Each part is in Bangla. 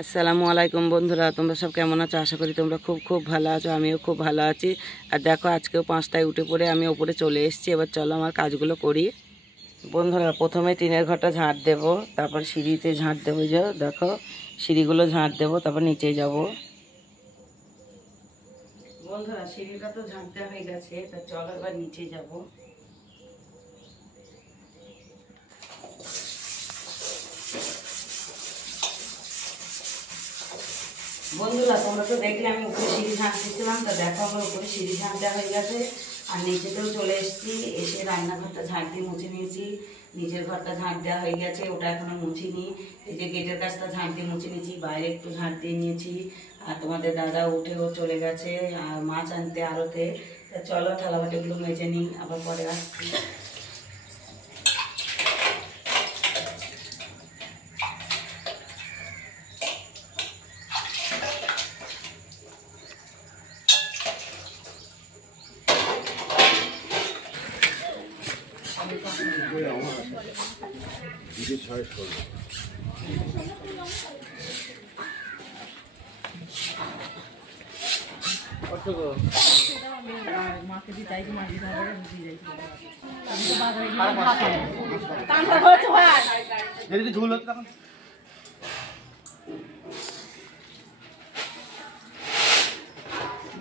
আসসালামু আলাইকুম বন্ধুরা, তোমরা সব কেমন আছো? আশা করি তোমরা খুব খুব ভালো আছো। আমিও খুব ভালো আছি। আর দেখো, আজকেও 5টায় উঠে পড়ে আমি ওপরে চলে এসেছি। এবার চলো আমার কাজগুলো করি। বন্ধুরা, প্রথমে টিনের ঘরটা ঝাঁট দেব, তারপর সিঁড়িতে ঝাঁট দেবো। যে দেখো, সিঁড়িগুলো ঝাঁট দেবো, তারপর নিচে যাব। বন্ধুরা, সিঁড়িটা তো ঝাঁট দেওয়া হয়ে গেছে, তা চলো এবার নিচে যাব। বন্ধুরা, তোমরা তো দেখলে আমি উপরে সিঁড়ি ঝাঁট দিচ্ছিলাম। তা দেখো, আমার উপরে সিঁড়ি ঝাঁট দেওয়া হয়ে গেছে আর নিচেতেও চলে এসেছি। এসে রান্নাঘরটা ঝাঁট দিয়ে মুছে নিয়েছি। নিচের ঘরটা ঝাঁট দেওয়া হয়ে গেছে, ওটা এখনো মুছিনি। এই যে গেটের কাছটা ঝাঁট দিয়ে মুছে নিয়েছি, বাইরে একটু ঝাঁট দিয়ে নিয়েছি। আর তোমাদের দাদা উঠেও চলে গেছে আর মাছ আনতে আড়তে। তা চলো থালাবাটিগুলো মেজে নিই, আবার পরে আসছি।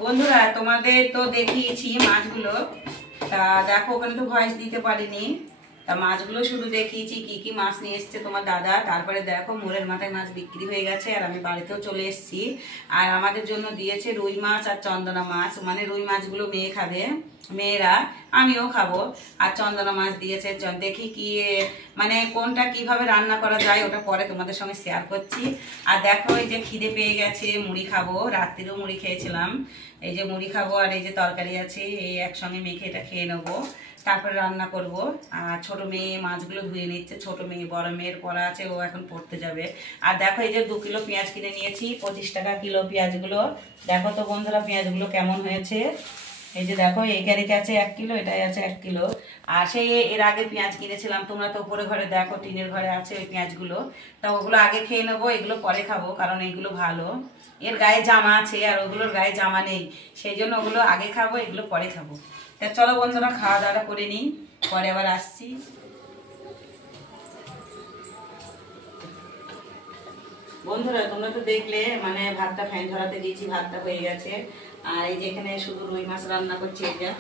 বন্ধুরা, তোমাদের তো দেখিয়েছি মাছগুলো। তা দেখো, ওখানে তো ভয়েস দিতে পারিনি। তা মাছগুলো শুধু দেখিয়েছি কি কি মাছ নিয়ে এসছে তোমার দাদা। তারপরে দেখো, মোড়ের মাথায় মাছ বিক্রি হয়ে গেছে আর আমি বাড়িতেও চলে এসেছি। আর আমাদের জন্য দিয়েছে রুই মাছ আর চন্দনা মাছ। মানে রুই মাছগুলো মেয়ে খাবে, মেয়েরা, আমিও খাবো। আর চন্দনা মাছ দিয়েছে। দেখি কি মানে কোনটা কিভাবে রান্না করা যায়, ওটা পরে তোমাদের সঙ্গে শেয়ার করছি। আর দেখো, এই যে খিদে পেয়ে গেছে, মুড়ি খাবো। রাত্রিরেও মুড়ি খেয়েছিলাম। এই যে মুড়ি খাবো আর এই যে তরকারি আছে, এই একসঙ্গে মেখে এটা খেয়ে নেবো। তারপরে রান্না করব। আর ছোট মেয়ে মাছগুলো ধুয়ে নিচ্ছে। ছোট মেয়ে, বড় মেয়ের পড়া আছে, ও এখন পড়তে যাবে। আর দেখো, এই যে 2 কিলো পেঁয়াজ কিনে নিয়েছি, 25 টাকা কিলো পেঁয়াজগুলো। দেখো তো বন্ধুরা, পেঁয়াজগুলো কেমন হয়েছে। এই যে দেখো, এই ক্যারিতে আছে 1 কিলো, এটাই আছে 1 কিলো। আর সেই এর আগে পেঁয়াজ কিনেছিলাম, তোমরা তো উপরে ঘরে দেখো, টিনের ঘরে আছে ওই পেঁয়াজগুলো। তা ওগুলো আগে খেয়ে নেবো, এগুলো পরে খাবো, কারণ এগুলো ভালো। এর গায়ে জামা আছে আর ওগুলোর গায়ে জামা নেই, সেই জন্য ওগুলো আগে খাবো, এগুলো পরে খাবো। তা চলো বন্ধুরা, খাওয়া দাওয়া করে নিই, পরে আবার আসছি। বন্ধুরা, তোমরা তো দেখলে মানে ভাতটা ফ্যান ধরাতে দিয়েছি, ভাতটা হয়ে গেছে। আর এই যে এখানে শুধু রুই মাছ রান্না করছি। এটা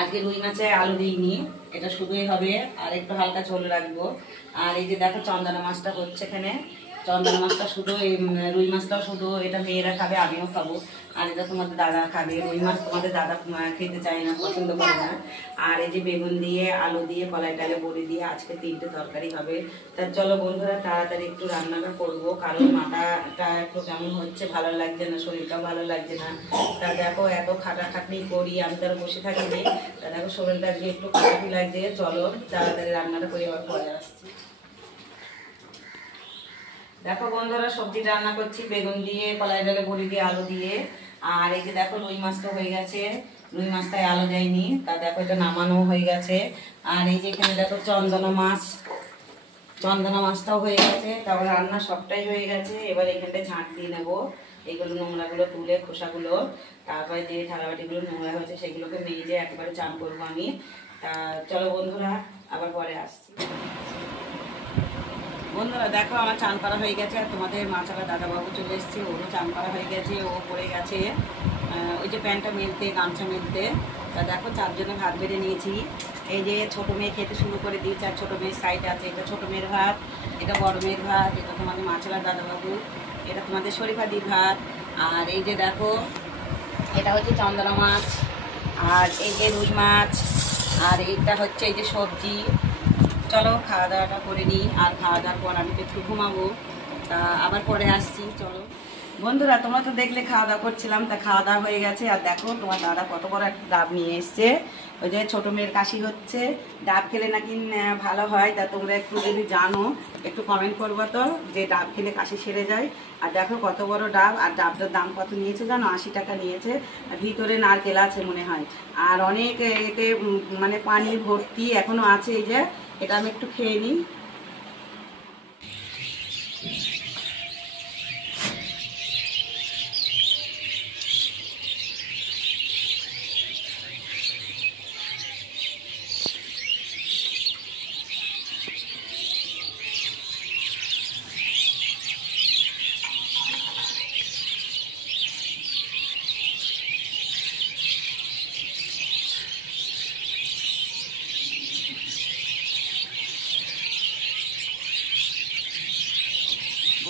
আজকে রুই মাছে আলু দিইনি, এটা শুধুই হবে। আর একটু হালকা ঝোল রাখবো। আর এই যে দেখো, চন্দনা মাছটা হচ্ছে এখানে। চন্দনা মাছটা শুধু, এই রুই মাছটাও শুধু, এটা মেয়েরা খাবে, আমিও খাবো। আর এটা তোমাদের দাদা খাবে। রুই মাছ তোমাদের দাদা খেতে চায় না, পছন্দ করে না। আর এই যে বেগুন দিয়ে, আলু দিয়ে, কলাই ডালে বড়ি দিয়ে আজকে 3টে তরকারি হবে। তা চলো বন্ধুরা, তাড়াতাড়ি একটু রান্নাটা করবো, কারণ মাথাটা একটু কেমন হচ্ছে, ভালো লাগছে না, শরীরটাও ভালো লাগছে না। তা দেখো, এত খাটাখাটনি করি, আমি তার বসে থাকিনি। তা দেখো, শরীরটা আজকে একটু খারাপই লাগছে। চলো তাড়াতাড়ি রান্নাটা করে আবার পরে আসছি। দেখো বন্ধুরা, সবজি রান্না করছি বেগুন দিয়ে, কলাই ডালে বড়ি দিয়ে, আলু দিয়ে। আর এই যে দেখো, রুই মাছটা হয়ে গেছে। রুই মাছটায় আলু দেয়নি। তা দেখো, এটা নামানো হয়ে গেছে। আর এই যে এখানে দেখো, চন্দনা মাছ, চন্দনা মাছটাও হয়ে গেছে। তারপর রান্না সবটাই হয়ে গেছে। এবার এখানটায় ঝাঁট দিয়ে নেবো, এইগুলো নোংরাগুলো তুলে, খোসাগুলো। তারপরে যে থালাবাটিগুলো নোংরা হয়েছে সেগুলোকে মেজে একেবারে চান করবো আমি। তা চলো বন্ধুরা, আবার পরে আসছি। বন্ধুরা দেখো, আমার চান করা হয়ে গেছে। আর তোমাদের মাছালা দাদাবাবু চলে এসছে, ওরও চান করা হয়ে গেছে। ও পড়ে গেছে ওই যে প্যান্টটা মেলতে, গামছা মেলতে। তা দেখো, 4 জনে ভাত বেড়ে নিয়েছি। এই যে ছোটো মেয়ে খেতে শুরু করে দিয়েছে, আর ছোটো মেয়ের সাইডে আছে, এটা ছোটো মেয়ের ভাত, এটা বড় মেয়ের ভাত, এটা তোমাদের মাছালা দাদাবাবু, এটা তোমাদের শরীফাদির ভাত। আর এই যে দেখো, এটা হচ্ছে চন্দনা মাছ, আর এই যে রুই মাছ, আর এইটা হচ্ছে এই যে সবজি। চলো খাওয়া দাওয়াটা করে নিই। আর খাওয়া দাওয়ার পর আমি একটু ঘুমাবো। তা আবার পরে আসছি। চলো বন্ধুরা, তোমরা তো দেখলে খাওয়া দাওয়া করছিলাম। তা খাওয়া দাওয়া হয়ে গেছে। আর দেখো, তোমার দাদা কত বড় একটা ডাব নিয়ে এসছে। ওই যে ছোটো মেয়ের কাশি হচ্ছে, ডাব খেলে নাকি ভালো হয়। তা তোমরা একটু যদি জানো, একটু কমেন্ট করবো তো, যে ডাব খেলে কাশি সেরে যায়। আর দেখো কত বড় ডাব। আর ডাবটার দাম কত নিয়েছে জানো? 80 টাকা নিয়েছে। আর ভিতরে নারকেল আছে মনে হয়। আর অনেক এতে মানে পানি ভর্তি এখনো আছে। এই যে এটা আমি একটু খেয়ে নিই।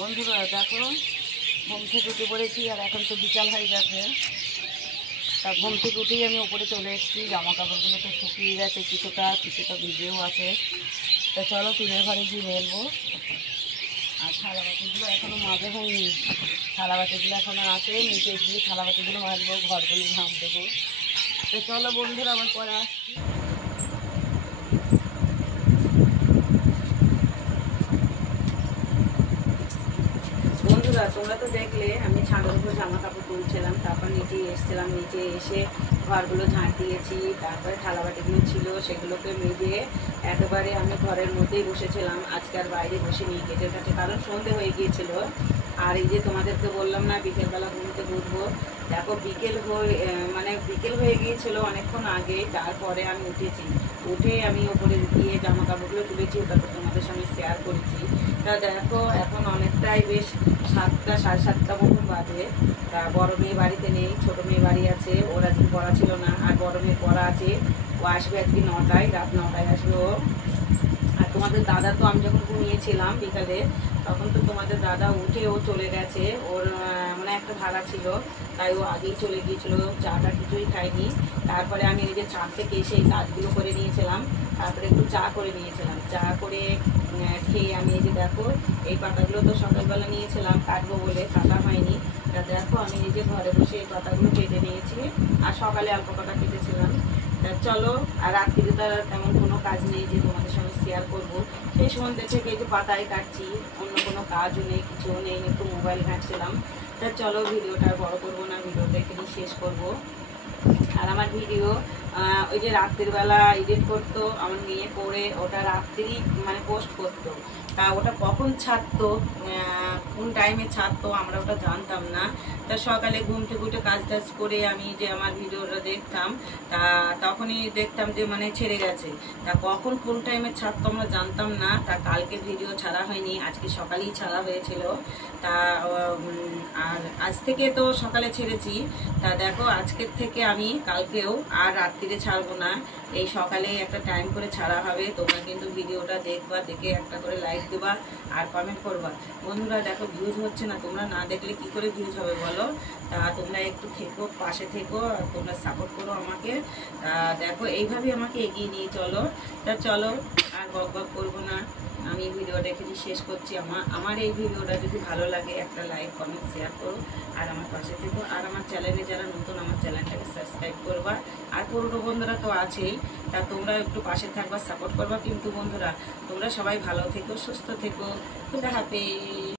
বন্ধুরা দেখো, ঘুম থেকে উঠে পড়েছি আর এখন তো বিকাল হয়ে গেছে। তা ঘুম থেকে উঠেই আমি উপরে চলে এসেছি। জামা কাপড়গুলো তো শুকিয়ে গেছে, কিছুটা ভিজেও আছে। তা চলো টিনের ঘরে গিয়ে মেলবো। আর থালা বাটিগুলো এখনও মাজা হয়নি, থালা বাটিগুলো এখনও আছে, নিচে গিয়ে থালা বাটিগুলো মাজবো, ঘরগুলো ঝাঁপ দেবো। তো চলো বন্ধুরা, আবার পরে আসছি। বন্ধুরা তোমরা তো দেখলে আমি ছাদের উপর জামা কাপড় তুলছিলাম, তারপর নিচে এসেছিলাম। নিচে এসে ঘরগুলো ঝাঁট দিয়েছি, তারপরে থালাবাটিগুলো ছিল সেগুলোকে মেজে একেবারে আমি ঘরের মধ্যেই বসেছিলাম। আজকে আর বাইরে বসিনি গেটের কাছে, কারণ সন্ধে হয়ে গিয়েছিল। আর এই যে তোমাদেরকে বললাম না বিকেলবেলা ঘুমতে উঠবো, দেখো বিকেল হয়ে গিয়েছিল অনেকক্ষণ আগে। তারপরে আমি উঠেছি, উঠে আমি ওপরে গিয়ে জামা কাপড়গুলো তুলেছি, ওটা তো তোমাদের সঙ্গে শেয়ার করেছি। তা দেখো এখন অনেকটাই বেশ 7টা সাড়ে 7টা মতন বাজে। তা বড় মেয়ে বাড়িতে নেই, ছোটো মেয়ে বাড়ি আছে। ওর আজকে পড়া ছিল না, আর বড় মেয়ে পড়া আছে। ও আসবে আজকে 9টায়, রাত 9টায় আসবে ও। আর তোমাদের দাদা তো আমি যখন ঘুমিয়েছিলাম বিকালে, তখন তো তোমাদের দাদা উঠে ও চলে গেছে। ওর মানে একটা ভাড়া ছিল, তাই ও আগেই চলে গিয়েছিল, চাটা কিছুই খায়নি। তারপরে আমি এই যে ছাদ থেকে এসে এই কাজগুলো করে নিয়েছিলাম, তারপরে একটু চা করে নিয়েছিলাম। চা করে খেয়ে আমি এই যে দেখো, এই পাতাগুলো তো সকালবেলা নিয়েছিলাম কাটবো বলে, কাটা হয়নি। তা দেখো আমি এই যে ঘরে বসে এই পাতাগুলো কেটে নিয়েছি, আর সকালে অল্প পাতা কেটেছিলাম। তা চলো, আর রাত্রিতে তো তেমন কোনো কাজ নেই যে তোমাদের সঙ্গে শেয়ার করবো। সেই সন্ধ্যে থেকে এই যে পাতায় কাটছি, অন্য কোনো কাজও নেই, কিছুও নেই, একটু মোবাইল ঘাঁটছিলাম। তা চলো ভিডিওটা আর বড় করবো না, ভিডিওটা এখানেই শেষ করবো। আর আমার ভিডিও ওই যে রাত্রির বেলা এডিট করতো আমার মেয়ে, করে ওটা রাত্রি মানে পোস্ট করতো। তা ওটা কখন ছাড়তো, কোন টাইমে ছাড়তো আমরা ওটা জানতাম না। তা সকালে ঘুম থেকে উঠে কাজ টাজ করে আমি যে আমার ভিডিওটা দেখতাম, তা তখনই দেখতাম যে মানে ছেড়ে গেছে। তা কখন কোন টাইমে ছাড়তো আমরা জানতাম না। তা কালকে ভিডিও ছাড়া হয়নি, আজকে সকালেই ছাড়া হয়েছিল। তা আর আজ থেকে তো সকালে ছেড়েছি। তা দেখো আজকের থেকে আমি কালকেও আর রাত্রিরে ছাড়বো না, এই সকালে একটা টাইম করে ছাড়া হবে। তোমরা কিন্তু ভিডিওটা দেখবা, দেখে একটা করে লাইক দেবা আর কমেন্ট করবা। বন্ধুরা দেখো ভিউজ হচ্ছে না, তোমরা না দেখলে কি করে ভিউজ হবে বলো। তা তোমরা একটু থেকো, পাশে থেকো, তোমরা সাপোর্ট করো আমাকে। তা দেখো এইভাবেই আমাকে এগিয়ে নিয়ে চলো। তা চলো আর বক বক করবো না, আমি ভিডিওটা এখানে শেষ করছি। আমার এই ভিডিওটা যদি ভালো লাগে একটা লাইক কমেন্ট শেয়ার করো, আর আমার পাশে থেকো। আর আমার চ্যানেলে যারা নতুন, আমার চ্যানেলটাকে সাবস্ক্রাইব করবা। আর পুরনো বন্ধুরা তো আছেই, তা তোমরা একটু পাশে থাকবা, সাপোর্ট করবা। কিন্তু বন্ধুরা তোমরা সবাই ভালো থেকো, সুস্থ থেকো, খুদা হাফেজ।